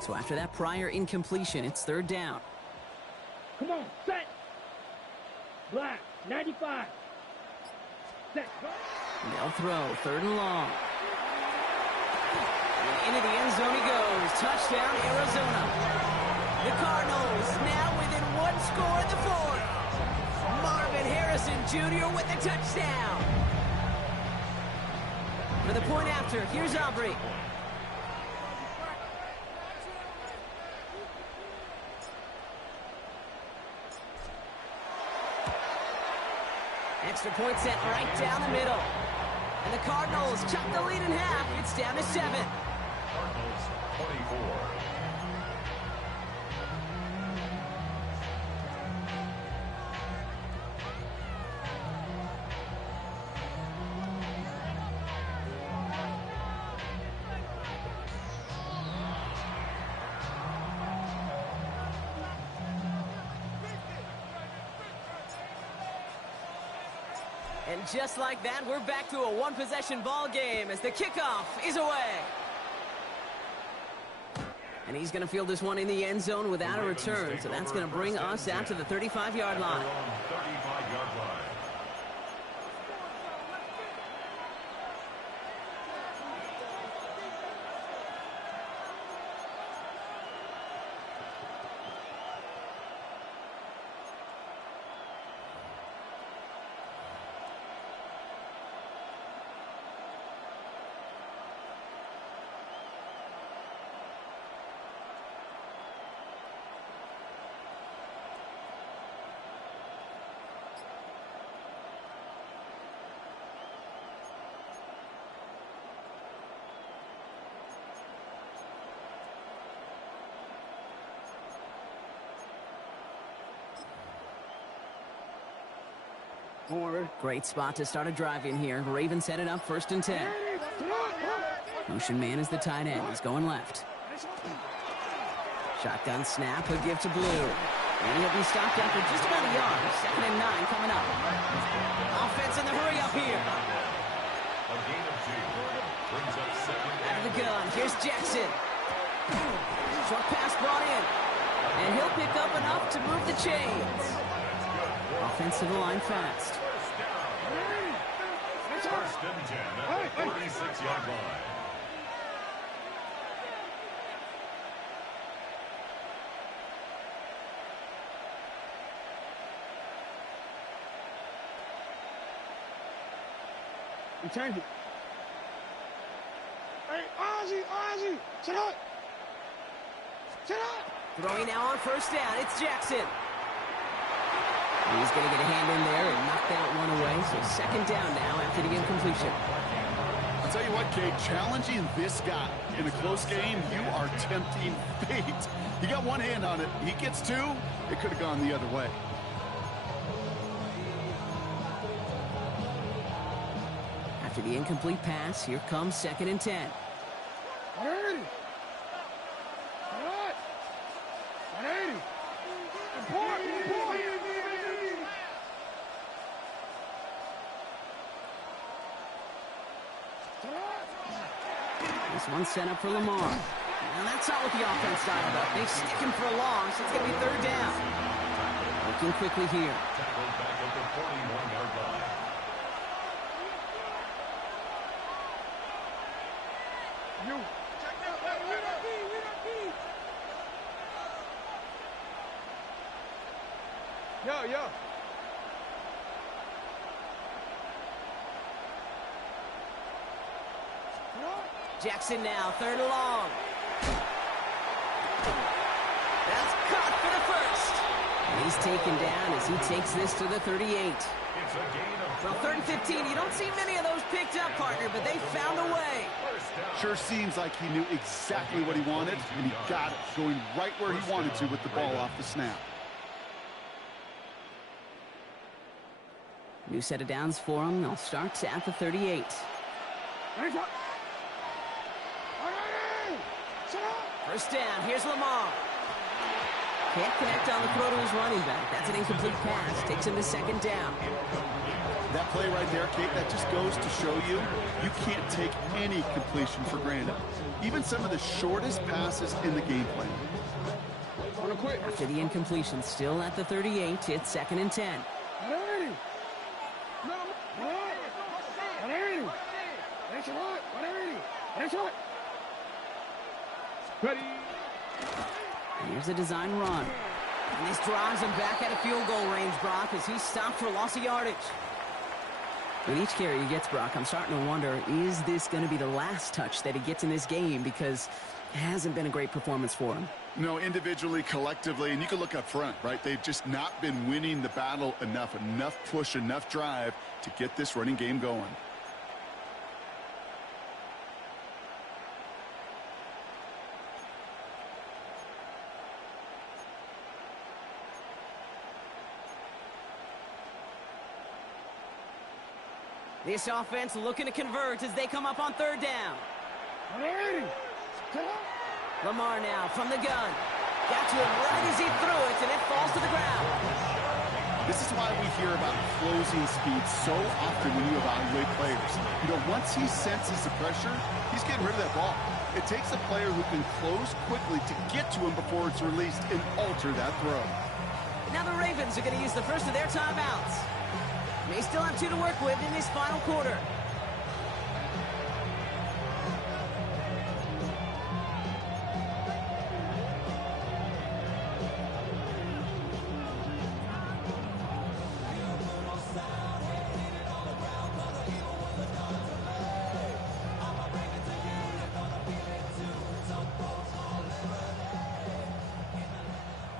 So after that prior incompletion, it's 3rd down. Come on, set. Black, 95. Set. They'll throw, 3rd and long. And into the end zone he goes. Touchdown, Arizona. The Cardinals now within 1 score in the 4th. Marvin Harrison Jr. with the touchdown. For the point after, here's Aubrey. Extra point set right down the middle. And the Cardinals chop the lead in half. It's down to 7. Cardinals 24. And just like that, we're back to a 1-possession ball game as the kickoff is away. And he's going to field this one in the end zone without a return. So that's going to bring us out to the 35-yard line. 35-yard line. Great spot to start a drive in here. Ravens set it up 1st and 10. Motion man is the tight end. He's going left. Shotgun snap, a give to Blue. And he'll be stopped after just about a yard. 2nd and 9 coming up. Offense in the hurry up here. A gain of 2. Brings up 2nd. Out of the gun. Here's Jackson. Short pass brought in. And he'll pick up enough to move the chains. Offense to the line fast. 1st and 10 at the 36-yard line. Return it. Hey, Ozzy, sit up. Sit up. Throwing now on 1st down. It's Jackson. He's going to get a hand in there and knock that one away. So 2nd down now after the incompletion. I'll tell you what, Kate, challenging this guy in a close game, you are tempting fate. You got one hand on it. He gets 2. It could have gone the other way. After the incomplete pass, here comes 2nd and 10. This one's sent up for Lamar. Now that's not what the offense dialed up. They stick him for a loss. It's going to be 3rd down. Looking quickly here. Tackled back at the 41-yard line. You. Check that. We don't be. Yo. Jackson now, 3rd and long. That's caught for the 1st. And he's taken down as he takes this to the 38. It's a gain of Well, 3rd and 15, you don't see many of those picked up, partner, but they found a way. 1st down. Sure seems like he knew exactly what he wanted, and he got it, going right where he wanted to with the ball off the snap. New set of downs for him. They'll start at the 38. First down, here's Lamar. Can't connect on the throw to his running back. That's an incomplete pass. Takes him to 2nd down. That play right there, Kate, that just goes to show you, you can't take any completion for granted. Even some of the shortest passes in the game plan. After the incompletion, still at the 38, it's 2nd and 10. Ready. Here's a design run. And this drives him back out of field goal range, Brock, as he's stopped for loss of yardage. With each carry he gets, Brock, I'm starting to wonder, is this going to be the last touch that he gets in this game? Because it hasn't been a great performance for him. No, individually, collectively, and you can look up front, right? They've just not been winning the battle enough push, enough drive to get this running game going. This offense looking to convert as they come up on 3rd down. Lamar now from the gun. Got to him right as he threw it, and it falls to the ground. This is why we hear about closing speed so often when you evaluate players. You know, once he senses the pressure, he's getting rid of that ball. It takes a player who can close quickly to get to him before it's released and alter that throw. Now the Ravens are going to use the first of their timeouts. They still have 2 to work with in this final quarter.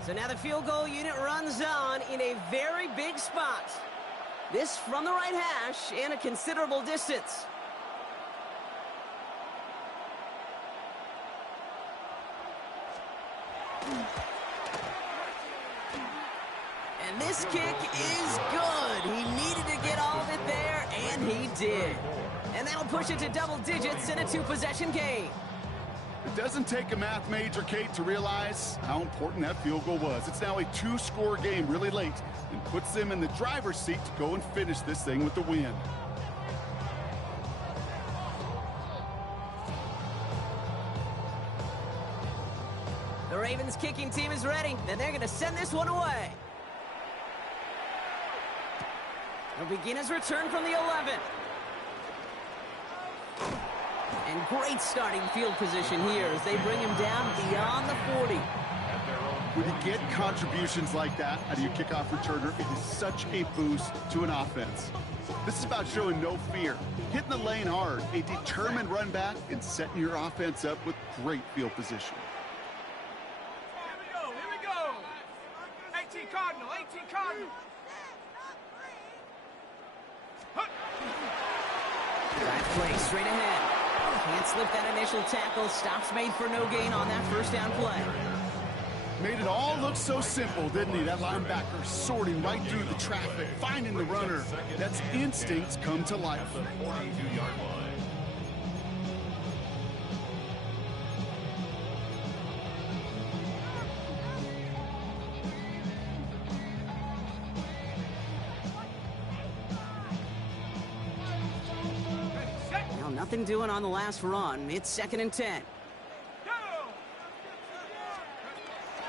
So now the field goal unit runs on in a very big spot. This from the right hash and a considerable distance. And this kick is good. He needed to get all of it there, and he did. And that'll push it to double digits in a two-possession game. It doesn't take a math major, Kate, to realize how important that field goal was. It's now a two-score game really late and puts them in the driver's seat to go and finish this thing with the win. The Ravens kicking team is ready, and they're going to send this one away. He'll begin his return from the 11. And great starting field position here as they bring him down beyond the 40. When you get contributions like that out of your kickoff returner, it is such a boost to an offense. This is about showing no fear, hitting the lane hard, a determined run back, and setting your offense up with great field position. Here we go. 18 Cardinal, 18 Cardinal. Drive play straight ahead. Can't slip that initial tackle. Stops made for no gain on that first down play. Made it all look so simple, didn't he? That linebacker sorting right through the traffic, finding the runner. That's instincts come to life. 42-yard line. Well, nothing doing on the last run. It's 2nd and 10.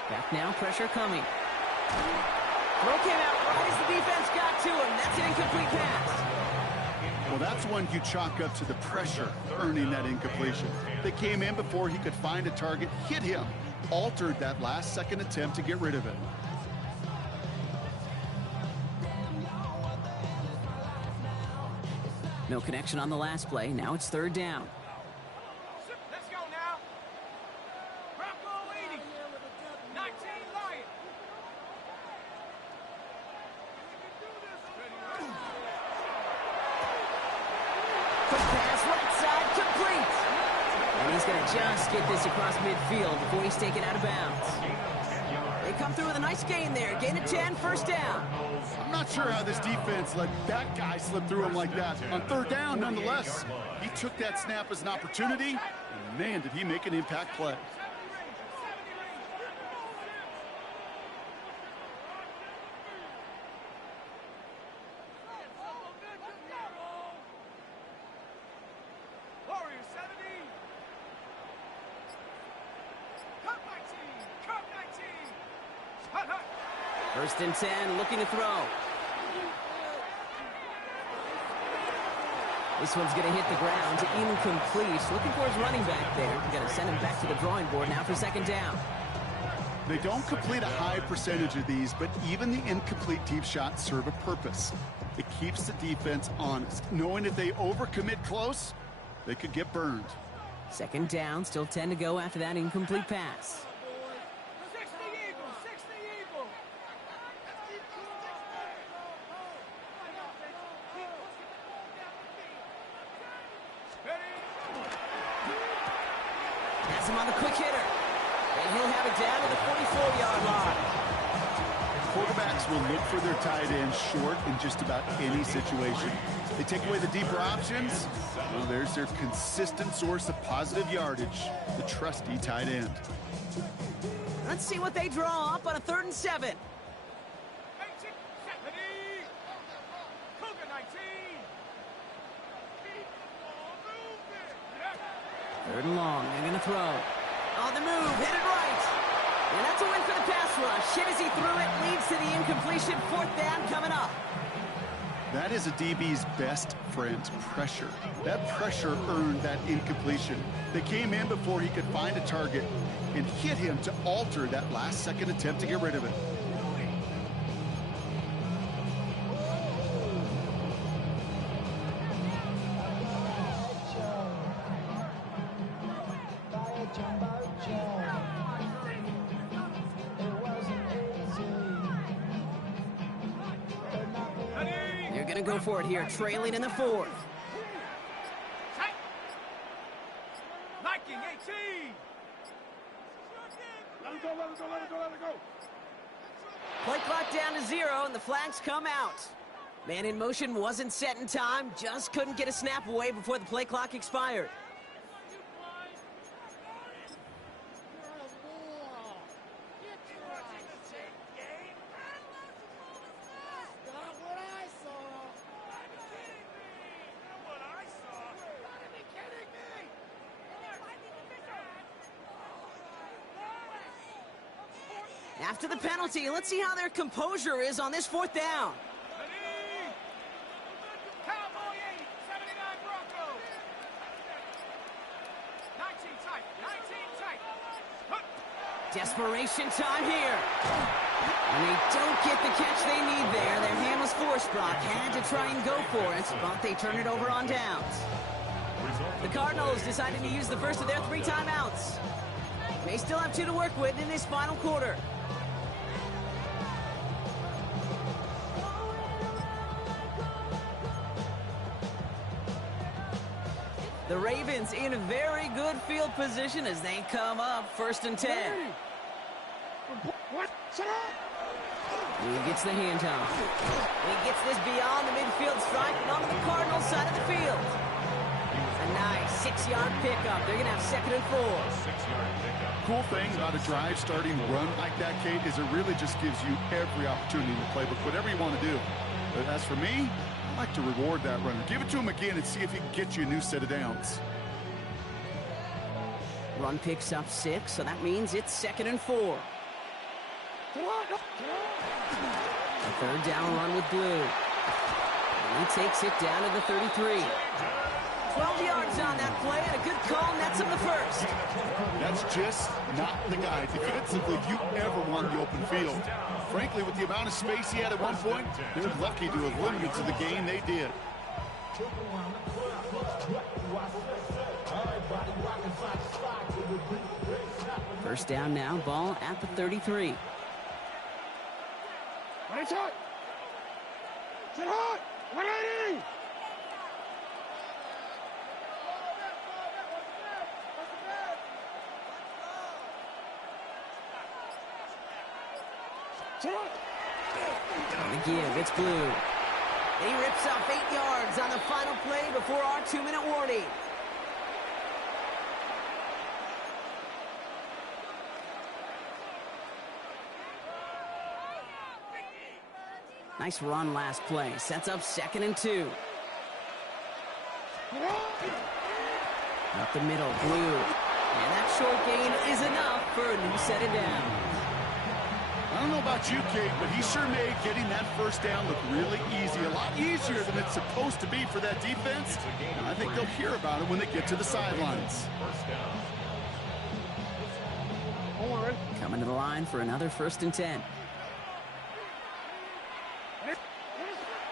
Back now, pressure coming. Throw came out right as the defense got to him. That's an incomplete pass. Well, that's one you chalk up to the pressure earning that incompletion. They came in before he could find a target, hit him, altered that last-second attempt to get rid of it. No connection on the last play. Now it's 3rd down. Let's go now. Bronco 80. 19 Lion. Quick pass, right side, complete. And he's going to just get this across midfield before he's taken out of bounds. They come through with a nice gain there. Gain of 10, 1st down. I'm not sure how this defense let that guy slip through him like that. On 3rd down, nonetheless, he took that snap as an opportunity, and man, did he make an impact play. Warriors 70. Cup 19. Cup 19. Hut, hut. 1st and 10, looking to throw. This one's going to hit the ground, incomplete. Looking for his running back there. Got to send him back to the drawing board now for 2nd down. They don't complete a high percentage of these, but even the incomplete deep shots serve a purpose. It keeps the defense honest, knowing if they overcommit close, they could get burned. 2nd down, still 10 to go after that incomplete pass. 60 Eagles. 60 Eagles. Has him on the quick hitter. And he'll have it down to the 44-yard line. Quarterbacks will look for their tight end short in just about any situation. They take away the deeper options. Well, there's their consistent source of positive yardage, the trusty tight end. Let's see what they draw up on a 3rd and 7. 18. 70. Cougar 19. 3rd and long, they're going to throw. On the move, hit it right. And that's a win for the pass rush. Hit as he threw it, leads to the incompletion. 4th down coming up. That is a DB's best friend, pressure. That pressure earned that incompletion. They came in before he could find a target and hit him to alter that last-second attempt to get rid of it. They're going to go for it here, trailing in the 4th. Tight. Liking 18. Let it go, let it go, let it go, let it go. Play clock down to 0, and the flags come out. Man in motion wasn't set in time, just couldn't get a snap away before the play clock expired. After the penalty, let's see how their composure is on this 4th down. Cowboy 80, 79 Broncos. 19 tight, 19 tight. Desperation time here. And they don't get the catch they need there. Their hand was forced. Brock had to try and go for it, but they turn it over on downs. The Cardinals decided to use the first of their 3 timeouts. They still have 2 to work with in this final quarter. The Ravens in a very good field position as they come up 1st and 10. What? Shut up! He gets the handoff. He gets this beyond the midfield stripe and onto the Cardinals side of the field. A nice 6-yard pickup. They're going to have 2nd and 4. 6-yard pickup. Cool thing about a drive starting run like that, Kate, is it really just gives you every opportunity in the playbook, whatever you want to do. But as for me, I like to reward that runner. Give it to him again and see if he can get you a new set of downs. Run picks up 6, so that means it's 2nd and 4. A 3rd down run with Blue. And he takes it down to the 33. 12 yards on that play, and a good call nets him the 1st. That's just not the guy defensively you ever want in the open field. Frankly, with the amount of space he had at one point, they're lucky to have limited to the game they did. First down now, ball at the 33. Right shot! Sit hot! 180! On the give, it's Blue. He rips off 8 yards on the final play before our 2-minute warning. Nice run last play. Sets up 2nd and 2. Up the middle, Blue. And that short gain is enough for a new set of downs. I don't know about you, Kate, but he sure made getting that 1st down look really easy. A lot easier than it's supposed to be for that defense. And I think they'll hear about it when they get to the sidelines. Coming to the line for another 1st and 10. They're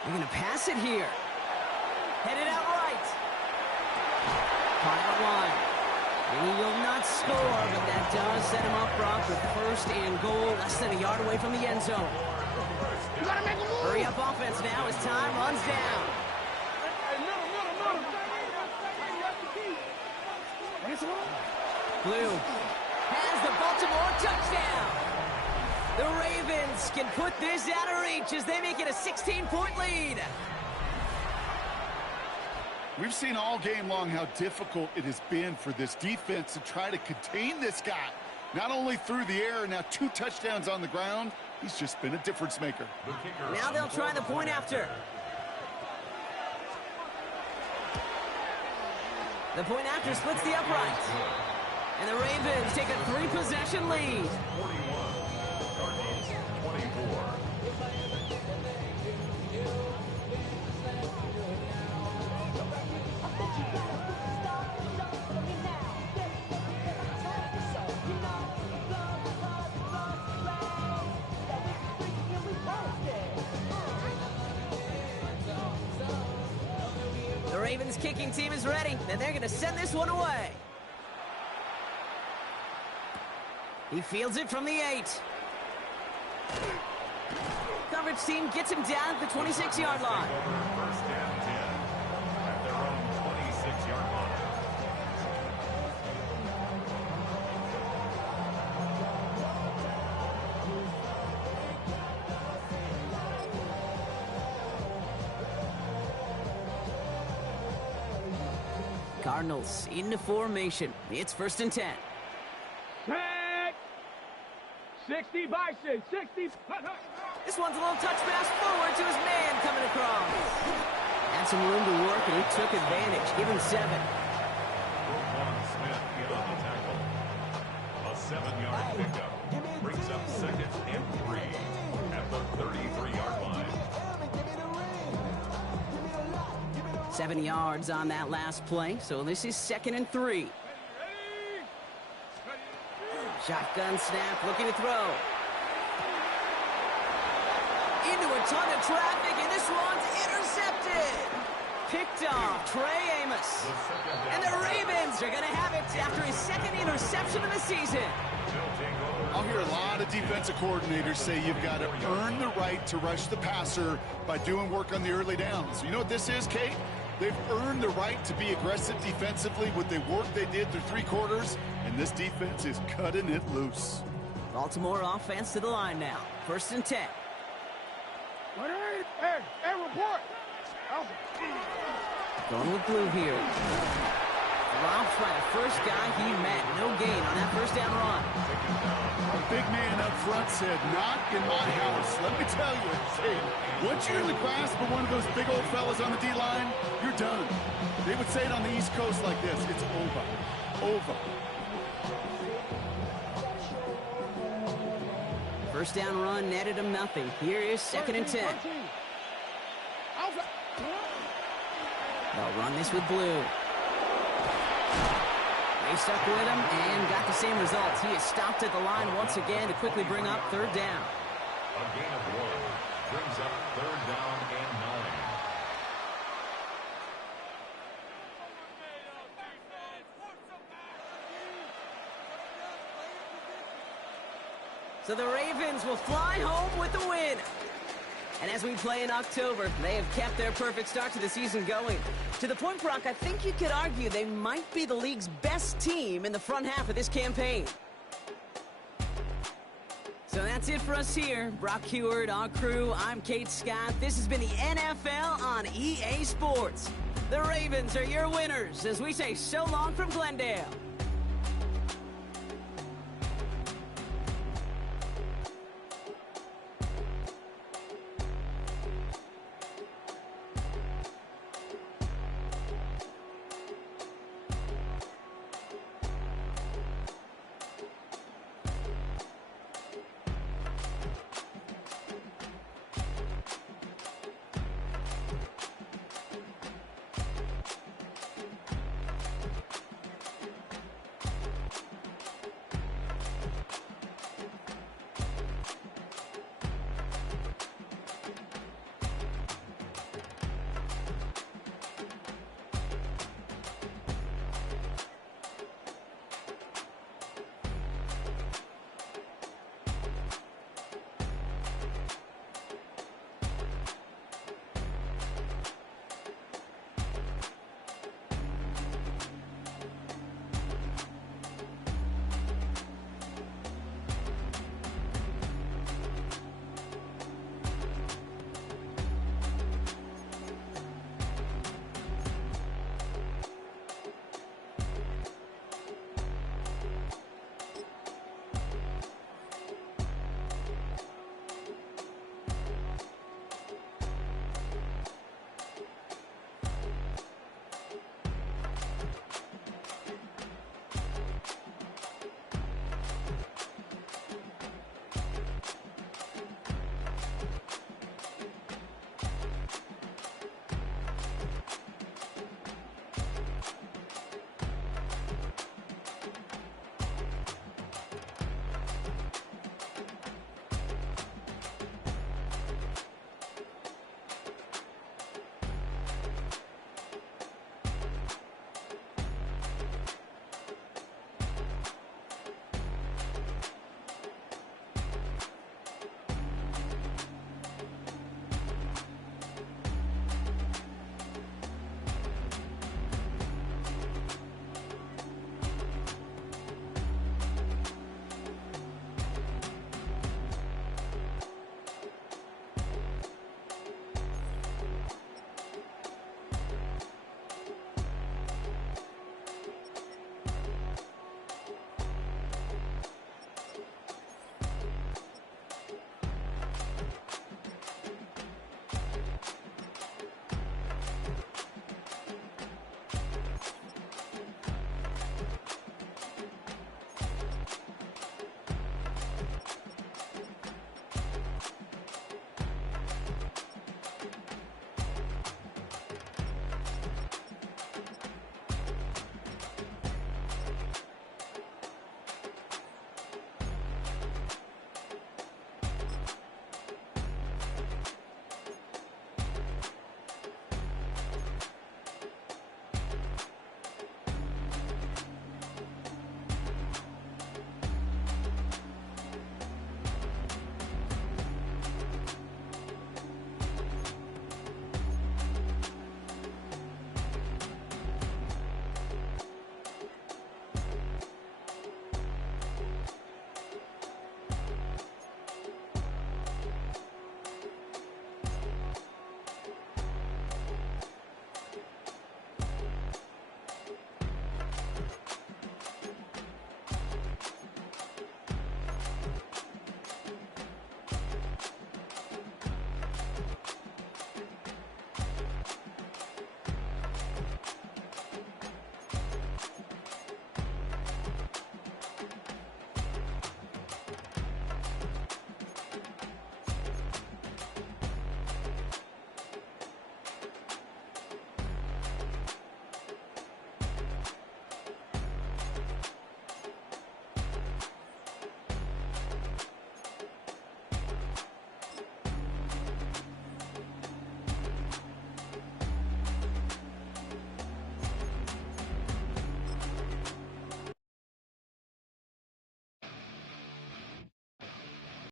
going to pass it here. Headed out right. Pilot line. And he will not score, but that does set him up, Brock, with 1st and goal, less than a yard away from the end zone. You gotta make a move! Hurry up offense now as time runs down. Blue has the Baltimore touchdown. The Ravens can put this out of reach as they make it a 16-point lead. We've seen all game long how difficult it has been for this defense to try to contain this guy. Not only through the air, now 2 touchdowns on the ground. He's just been a difference maker. Now they'll try the point after. The point after splits the upright. And the Ravens take a 3-possession lead. 41, Cardinals 24. The Ravens kicking team is ready, and they're going to send this one away. He fields it from the 8. Coverage team gets him down at the 26-yard line. 1st and 10 at their own 26-yard line. Cardinals into formation. It's 1st and 10. Set. 60 bison. 60. This one's a little touch pass forward to his man coming across. Had some room to work, and he took advantage. Give him 7. Smith in on the tackle. A 7-yard pickup brings up 2nd and 3 at the 33-yard line. 7 yards on that last play, so this is 2nd and 3. Shotgun snap, looking to throw. Into a ton of traffic, and this one's intercepted. Picked off Trey Amos. And the Ravens are going to have it after his 2nd interception of the season. I'll hear a lot of defensive coordinators say you've got to earn the right to rush the passer by doing work on the early downs. You know what this is, Kate? They've earned the right to be aggressive defensively with the work they did through 3 quarters, and this defense is cutting it loose. Baltimore offense to the line now. 1st and 10. Hey, report. Going with blue here. Robbed by the first guy he met. No gain on that 1st down run. A big man up front said, "Not in my house." Let me tell you, hey, once you're in the grasp of one of those big old fellas on the D-line, you're done. They would say it on the East Coast like this: it's over. Over. 1st down run netted him nothing. Here is 2nd and 10. They'll run this with blue. They stuck with him and got the same results. He is stopped at the line once again to quickly bring up 3rd down. A gain of 1 brings up 3rd down and 9. So the Ravens will fly home with the win. And as we play in October, they have kept their perfect start to the season going. To the point, Brock, I think you could argue they might be the league's best team in the front half of this campaign. So that's it for us here. Brock Heward, our crew, I'm Kate Scott. This has been the NFL on EA Sports. The Ravens are your winners as we say so long from Glendale.